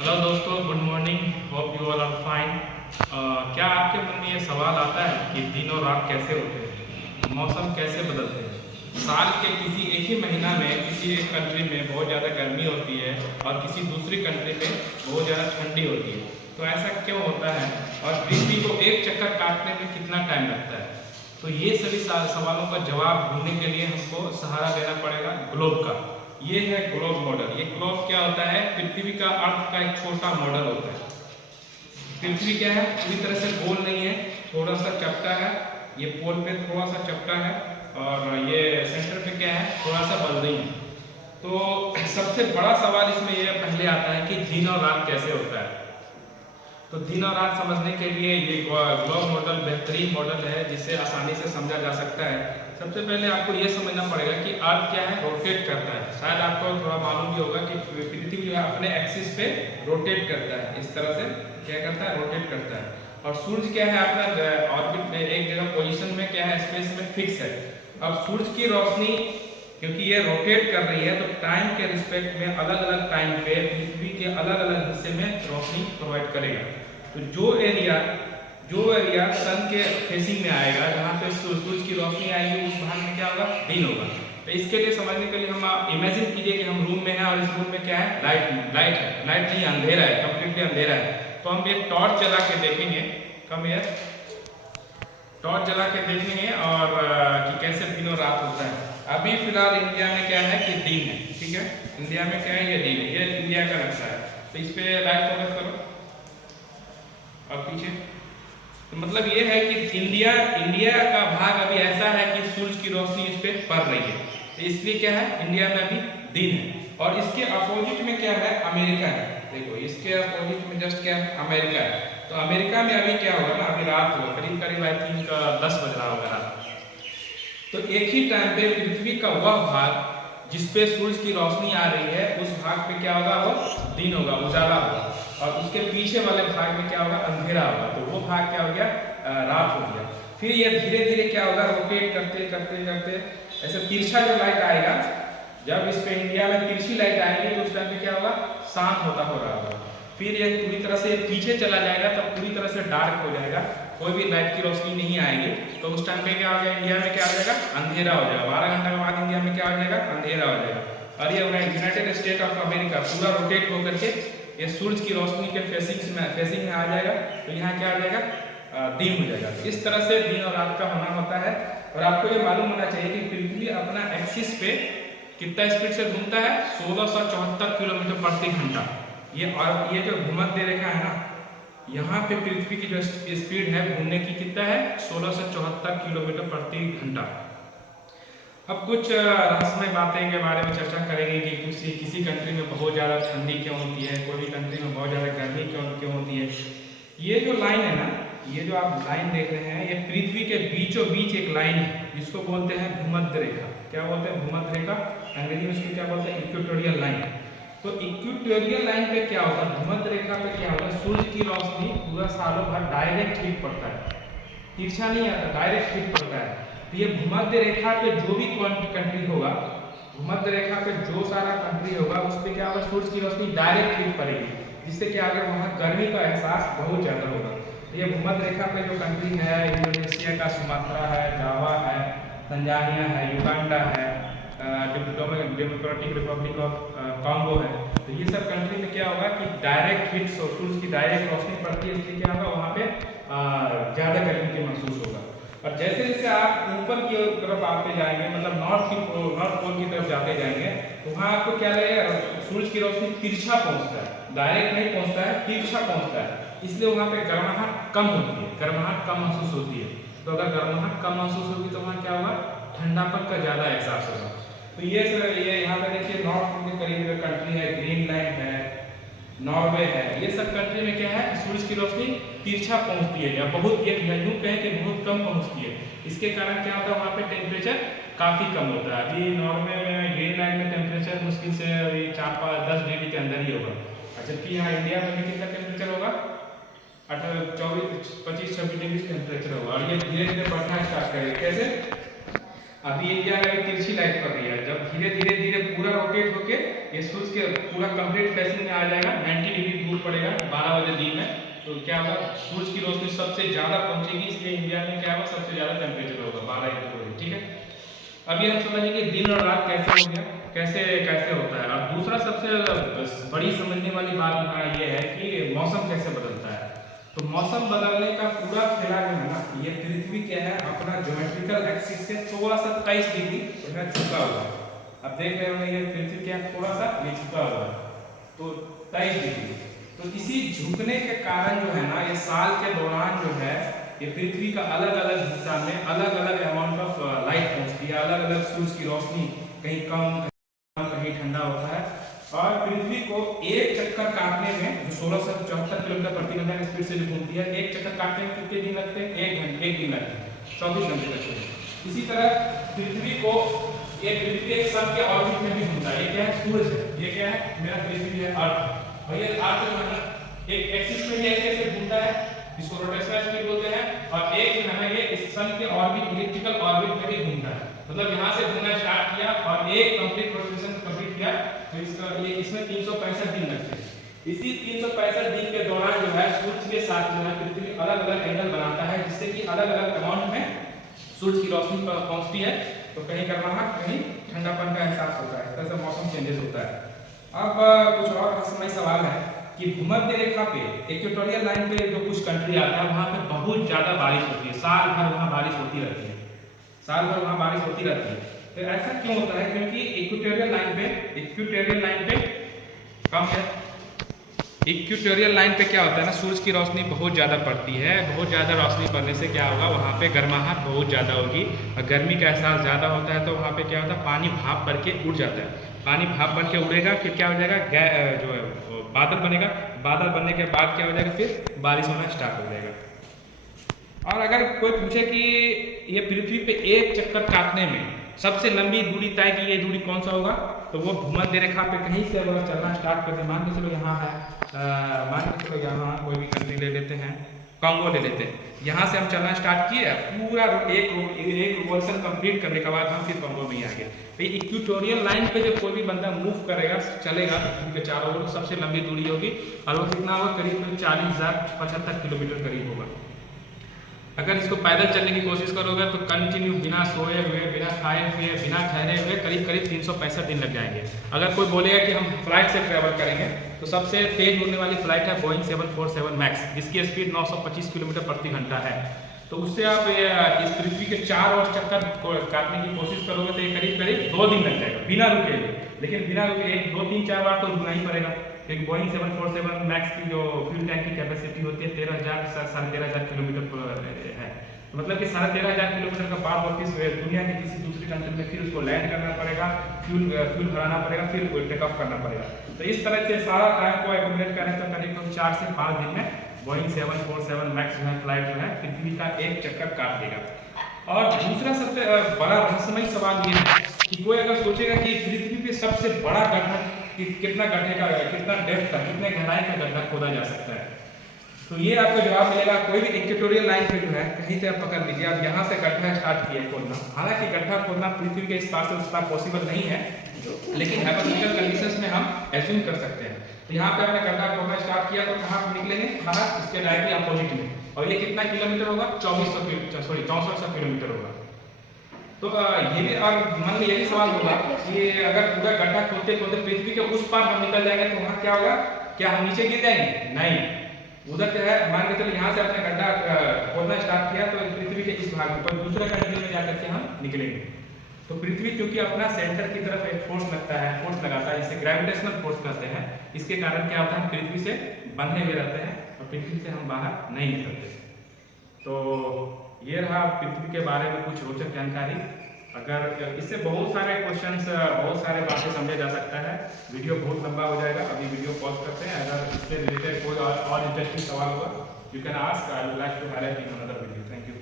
Hello दोस्तों, good morning. Hope you all are fine. क्या आपके मन में ये सवाल आता है कि दिन और रात कैसे होते हैं, मौसम कैसे बदलते हैं? साल के किसी एक ही महीना में किसी एक कंट्री में बहुत ज़्यादा गर्मी होती है और किसी दूसरी कंट्री में बहुत ज़्यादा ठंडी होती है। तो ऐसा क्यों होता है और पृथ्वी को एक चक्कर काटने में कितना टाइम लगता है? तो ये सभी सवालों का जवाब ढूंढने के लिए हमको सहारा लेना पड़ेगा ग्लोब का। ये है ग्लोब मॉडल। ये ग्लोब क्या होता है? पृथ्वी का अर्थ का एक छोटा मॉडल होता है। पृथ्वी क्या है? पूरी तरह से गोल नहीं है, थोड़ा सा चपटा है। ये पोल पे थोड़ा सा चपटा है और ये सेंटर पे क्या है, थोड़ा सा बलदी है। तो सबसे बड़ा सवाल इसमें ये पहले आता है कि दिन और रात कैसे होता है। तो दिन और रात समझने के लिए ये ग्लोब मॉडल बेहतरीन मॉडल है जिससे आसानी से समझा जा सकता है। सबसे पहले आपको ये समझना पड़ेगा कि अर्थ क्या है, रोटेट करता है। शायद आपको थोड़ा मालूम भी होगा कि पृथ्वी जो है अपने एक्सिस पे रोटेट करता है। इस तरह से क्या करता है, रोटेट करता है। और सूर्य क्या है, अपना ऑर्बिट में एक जगह पोजीशन में क्या है, स्पेस में फिक्स है। अब सूर्य की रोशनी क्योंकि ये रोटेट कर रही है तो टाइम के रिस्पेक्ट में अलग अलग टाइम पे पृथ्वी के अलग अलग हिस्से में रोशनी प्रोवाइड करेगा। तो जो एरिया सन के फेसिंग में आएगा, जहाँ पे सूरज की रोशनी आएगी, उस भाग में क्या होगा, दिन होगा। तो इसके लिए समझने के लिए हम इमेजिन कीजिए कि हम रूम में हैं और इस रूम में क्या है, लाइट है। लाइट नहीं, अंधेरा है, कंप्लीटली अंधेरा है। तो हम एक टॉर्च जला के देखेंगे। कम हियर, टॉर्च जला के देखेंगे और कि कैसे दिन और रात होता है। अभी फिलहाल इंडिया में क्या है कि दिन है, ठीक है। इंडिया में क्या है, ये दिन है। ये इंडिया का नक्शा है। तो इस पे लाइट फोकस करो और पीछे। तो मतलब ये है कि इंडिया का भाग अभी ऐसा है कि सूरज की रोशनी इस पे पड़ रही है। तो इसलिए क्या है, इंडिया में अभी दिन है। और इसके अपोजिट में क्या है, अमेरिका है। देखो, इसके अपोजिट में जस्ट क्या है, अमेरिका है। तो अमेरिका में अभी क्या होगा ना, अभी रात होगा, करीब करीब आई थिंक 10 बज रहा होगा रात। तो एक ही टाइम पे पृथ्वी का वह भाग जिसपे सूरज की रोशनी आ रही है, उस भाग पे क्या होगा, वो दिन होगा, उजाला होगा। और उसके पीछे वाले भाग में क्या होगा, अंधेरा होगा। तो वो भाग क्या हो गया, रात हो गया। फिर ये धीरे धीरे क्या होगा, रोटेट करते करते करते ऐसे तिरछा जो लाइट आएगा, जब इस पे इंडिया में तिरछी लाइट आएगी तो उस टाइम पे क्या होगा, शांत होता हो रहा होगा। फिर ये पूरी तरह से पीछे चला जाएगा, तब पूरी तरह से डार्क हो जाएगा, कोई भी लाइट की रोशनी नहीं आएगी। तो उस टाइम पे क्या हो जाएगा, इंडिया में क्या हो जाएगा, अंधेरा हो जाएगा। 12 घंटा के बाद इंडिया में क्या हो जाएगा, अंधेरा हो जाएगा। और ये यूनाइटेड स्टेट ऑफ अमेरिका पूरा रोटेट होकर के ये सूरज की रोशनी के फेसिंग में आ जाएगा। तो यहाँ क्या हो जाएगा, दिन हो जाएगा। तो इस तरह से दिन और रात का होना होता है। और आपको ये मालूम होना चाहिए कि पृथ्वी अपना एक्सिस पे कितना स्पीड से घूमता है, 1674 किलोमीटर प्रति घंटा। ये जो भूमध्य रेखा है ना, यहाँ पे पृथ्वी की जो स्पीड है घूमने की कितना है, 1674 किलोमीटर प्रति घंटा। अब कुछ रहस्यमय बातें के बारे में चर्चा करेंगे कि किसी कंट्री में बहुत ज़्यादा ठंडी क्यों होती है, कोई भी कंट्री में बहुत ज़्यादा गर्मी क्यों होती है। ये जो लाइन है ना, ये जो आप लाइन देख रहे हैं, ये पृथ्वी के बीचों बीच एक लाइन है जिसको बोलते हैं भूमध्य रेखा। क्या बोलते हैं, भूमध्य रेखा। अंग्रेजी में इसको क्या बोलते हैं, इक्वेटोरियल लाइन। तो इक्वेटोरियल लाइन पे क्या होता है, भूमध्य रेखा पे क्या होता है, सूर्य की रोशनी पूरा सालों भर डायरेक्ट हिट पड़ता है, तिरछा नहीं आता, डायरेक्ट हिट पड़ता है। तो ये भूमध्य रेखा पे जो भी कंट्री होगा, भूमध्य रेखा पे जो सारा कंट्री होगा, उस पे क्या होगा, सूर्य की रोशनी डायरेक्ट हिट पड़ेगी, जिससे क्या होगा, वहाँ गर्मी का एहसास बहुत ज़्यादा होगा। तो ये भूमध्य रेखा पे जो कंट्री है, इंडोनेशिया का सुमात्रा है, जावा है, तंजानिया है, युगांडा है, डेमोक्रेटिक रिपब्लिक ऑफ कॉन्गो है। तो ये सब कंट्री में क्या होगा कि डायरेक्ट हिट सूरज की डायरेक्ट रोशनी पड़ती है, इसलिए क्या होगा, वहाँ पे ज़्यादा गर्मी के महसूस होगा। और जैसे जैसे आप ऊपर की तरफ आते जाएंगे, मतलब नॉर्थ पोल की तरफ जाते जाएंगे, तो वहाँ आपको क्या लगेगा, सूरज की रोशनी तिरछा पहुँचता है, डायरेक्ट नहीं पहुँचता है, तिरछा पहुँचता है। इसलिए वहाँ पे गर्माहट कम होती है, गर्माहट कम महसूस होती है। तो अगर गर्माहट कम महसूस होगी तो वहाँ क्या होगा, ठंडापन का ज़्यादा एहसास होगा। तो ये यहाँ पे देखिए, नॉर्थ पोल के करीब कंट्री है, ग्रीनलैंड है, नॉर्वे है। ये सब कंट्री में क्या है, सूरज की रोशनी तिरछा पहुंचती है, या बहुत, ये यूं कहें कि बहुत कम पहुंचती है। इसके कारण क्या होता है, वहाँ पे टेम्परेचर काफ़ी कम होता है। अभी नॉर्वे में, ग्रीनलैंड में टेम्परेचर मुश्किल से 4-5-10 डिग्री के अंदर ही होगा। जबकि यहाँ इंडिया में भी कितना टेम्परेचर होगा, 24-25-26 डिग्री टेम्परेचर होगा। और ये धीरे धीरे बढ़ना स्टार्ट करेगा। कैसे, अभी इंडिया में तिरछी लाइट पड़ रही है, जब धीरे धीरे धीरे पूरा रोटेट होके ये सूरज के पूरा कंप्लीट फेसिंग में आ जाएगा, 90 डिग्री दूर सूरज पड़ेगा 12 बजे दिन में, तो क्या होगा, सूरज की रोशनी सबसे ज़्यादा पहुंचेगी, इसलिए इंडिया में क्या होगा, सबसे ज़्यादा टेम्परेचर होगा 12 बजे। ठीक है, अभी हम समझेंगे दिन और रात कैसे हो गया, कैसे कैसे होता है। और दूसरा सबसे बड़ी समझने वाली बात यहाँ ये है कि मौसम कैसे बदलता है। तो मौसम बदलने का पूरा खेला जो है ना, ये पृथ्वी क्या है, अपना ज्योमेट्रिकल एक्सिस से थोड़ा सा 23 डिग्री झुका हुआ है। अब देख रहे होंगे ये पृथ्वी क्या थोड़ा सा ये झुका हुआ है, तो 23 डिग्री। तो इसी झुकने के कारण जो है ना, ये साल के दौरान जो है ये पृथ्वी का अलग अलग हिस्सा में अलग अलग अमाउंट ऑफ लाइट पहुंचती है, अलग अलग सूरज की रोशनी कहीं कम कहीं ठंडा होता है। और पृथ्वी को एक चक्कर काटने में जो 1674 किलोमीटर प्रति घंटा की स्पीड से जो घूमती है, एक चक्कर काटने में कितने दिन लगते हैं, एक दिन लगते हैं, 24 घंटे लगते हैं। इसी तरह पृथ्वी को पृथ्वी एक सन के ऑर्बिट में भी घूमता है। ये क्या है, सूरज है, ये क्या है, मेरा पृथ्वी है अर्थ, और ये अर्थ जो है ना एक एक्सिस में ऐसे ऐसे घूमता है, इसको रोटेशनल स्पीड बोलते हैं। और एक जो है ना ये इस सन के ऑर्बिट, इलिप्टिकल ऑर्बिट में भी घूमता है, मतलब यहाँ से घूमना स्टार्ट किया और एक कंप्लीट रोटेशन कंप्लीट किया, तो इसमें 365 दिन लगते हैं। इसी 365 दिन के दौरान जो है सूरज के साथ जो है पृथ्वी अलग अलग एंगल बनाता है, जिससे कि अलग अलग अमाउंट में सूरज की रोशनी पहुंचती है, तो कहीं गर्माहट कहीं ठंडापन का एहसास होता है, तरह से मौसम चेंजेस होता है। अब कुछ और रहस्यमय सवाल है कि भूमध्य रेखा पे इक्वेटोरियल लाइन पे जो कुछ कंट्री आता है वहाँ पे बहुत ज़्यादा बारिश होती है, साल भर वहाँ बारिश होती रहती है, साल भर वहाँ बारिश होती रहती है। तो ऐसा क्यों होता है, क्योंकि इक्वेटोरियल लाइन पे कम है। इक्वेटोरियल लाइन पे क्या होता है ना, सूरज की रोशनी बहुत ज़्यादा पड़ती है, बहुत ज़्यादा रोशनी पड़ने से क्या होगा, वहाँ पे गर्माहट बहुत ज़्यादा होगी और गर्मी का एहसास ज़्यादा होता है, तो वहाँ पे क्या होता है, पानी भाप बन के उड़ जाता है, पानी भाप बन के उड़ेगा, फिर क्या हो जाएगा, जो है बादल बनेगा, बादल बनने के बाद क्या हो जाएगा, फिर बारिश होना स्टार्ट हो जाएगा। और अगर कोई पूछे कि ये पृथ्वी पे एक चक्कर काटने में सबसे लंबी दूरी तय की ये दूरी कौन सा होगा, तो वो भूमध्य रेखा पे कहीं से अगर चलना स्टार्ट करते, मान के चलो यहाँ है, मान के चलो यहाँ कोई भी कंट्री ले लेते हैं, कांगो ले लेते हैं, यहाँ से हम चलना स्टार्ट किए, पूरा एक रिवॉल्यूशन कंप्लीट करने के बाद हम फिर कांगो में आ गए। तो इक्वेटोरियल लाइन पे जब कोई भी बंदा मूव करेगा, चलेगा पृथ्वी के चारों ओर, सबसे लंबी दूरी होगी, और वो कितना होगा, करीब 40,075 किलोमीटर करीब होगा। अगर इसको पैदल चलने की कोशिश करोगे तो कंटिन्यू बिना सोए हुए, बिना खाए हुए, बिना ठहरे हुए करीब 365 दिन लग जाएंगे। अगर कोई बोलेगा कि हम फ्लाइट से ट्रैवल करेंगे, तो सबसे तेज उड़ने वाली फ्लाइट है बोइंग 747 मैक्स, जिसकी स्पीड 925 किलोमीटर प्रति घंटा है। तो उससे आप इस पृथ्वी के 4 और चक्कर काटने की कोशिश करोगे तो ये करीब 2 दिन लग जाएगा बिना रुके। लेकिन बिना रुके 1, 2, 3, 4 बार तो रुकना ही पड़ेगा, क्योंकि बोइंग 747 मैक्स की जो फ्यूल टैंक की कैपेसिटी होती है 13,000 किलोमीटर है। तो मतलब कि 13,500 किलोमीटर का पार होती है दुनिया के किसी दूसरी कंट्री में, फिर उसको लैंड करना पड़ेगा, फ्यूल भराना पड़ेगा, फिर टेक ऑफ करना पड़ेगा। तो इस तरह से सारा टाइम को एक्यूमुलेट करें तो करीब 4 से 5 दिन में बोइंग 747 मैक्स जो है फ्लाइट जो है पृथ्वी का एक चक्कर काट देगा। और दूसरा सबसे बड़ा रहस्यमय सवाल ये है कि कोई अगर सोचेगा कि पृथ्वी पे सबसे बड़ा गड्ढा कितना डेप्थ का, कितने गहराई का गड्ढा खोदा जा सकता है, तो ये आपको जवाब मिलेगा कोई भी इक्वेटोरियल लाइन पे जो है कहीं से आप पकड़ लीजिए, आप यहाँ से गड्ढा स्टार्ट किया खोदना। हालांकि गड्ढा खोदना पृथ्वी के इस पार से उस पार पॉसिबल नहीं है, लेकिन हाइपोथेटिकल कंडीशंस में हम एज्यूम कर सकते हैं। तो यहाँ पे हमने गड्ढा खोदना स्टार्ट किया, तो कहाँ निकलेंगे, बाहर, इसके डायरेक्टली अपोजिट में, और ये कितना किलोमीटर होगा, 6400 किलोमीटर होगा। तो ये भी मन में ये भी सवाल होगा कि अगर पूरा गड्ढा खोदते खोदते पृथ्वी के उस पार हम निकल जाएंगे तो वहाँ क्या होगा, क्या हम नीचे गिर जाएंगे? नहीं, उधर क्या है, मान के चलो यहाँ से आपने गड्ढा खोदना स्टार्ट किया तो पृथ्वी के इस भाग पर दूसरे कंट्री में जाकर के हम निकलेंगे। तो पृथ्वी क्योंकि अपना सेंटर की तरफ एक फोर्स लगाता है, जिसे ग्रेविटेशनल फोर्स कहते हैं, इसके कारण क्या होता है, हम पृथ्वी से बंधे हुए रहते हैं और पृथ्वी से हम बाहर नहीं निकलते। तो ये रहा पृथ्वी के बारे में कुछ रोचक जानकारी। अगर इससे बहुत सारे क्वेश्चंस, बहुत सारे बातें समझा जा सकता है। वीडियो बहुत लंबा हो जाएगा, अभी वीडियो पॉज करते हैं। अगर इससे रिलेटेड कोई और इंटरेस्टिंग सवाल होगा, you can ask, I would like to highlight in another video. Thank you.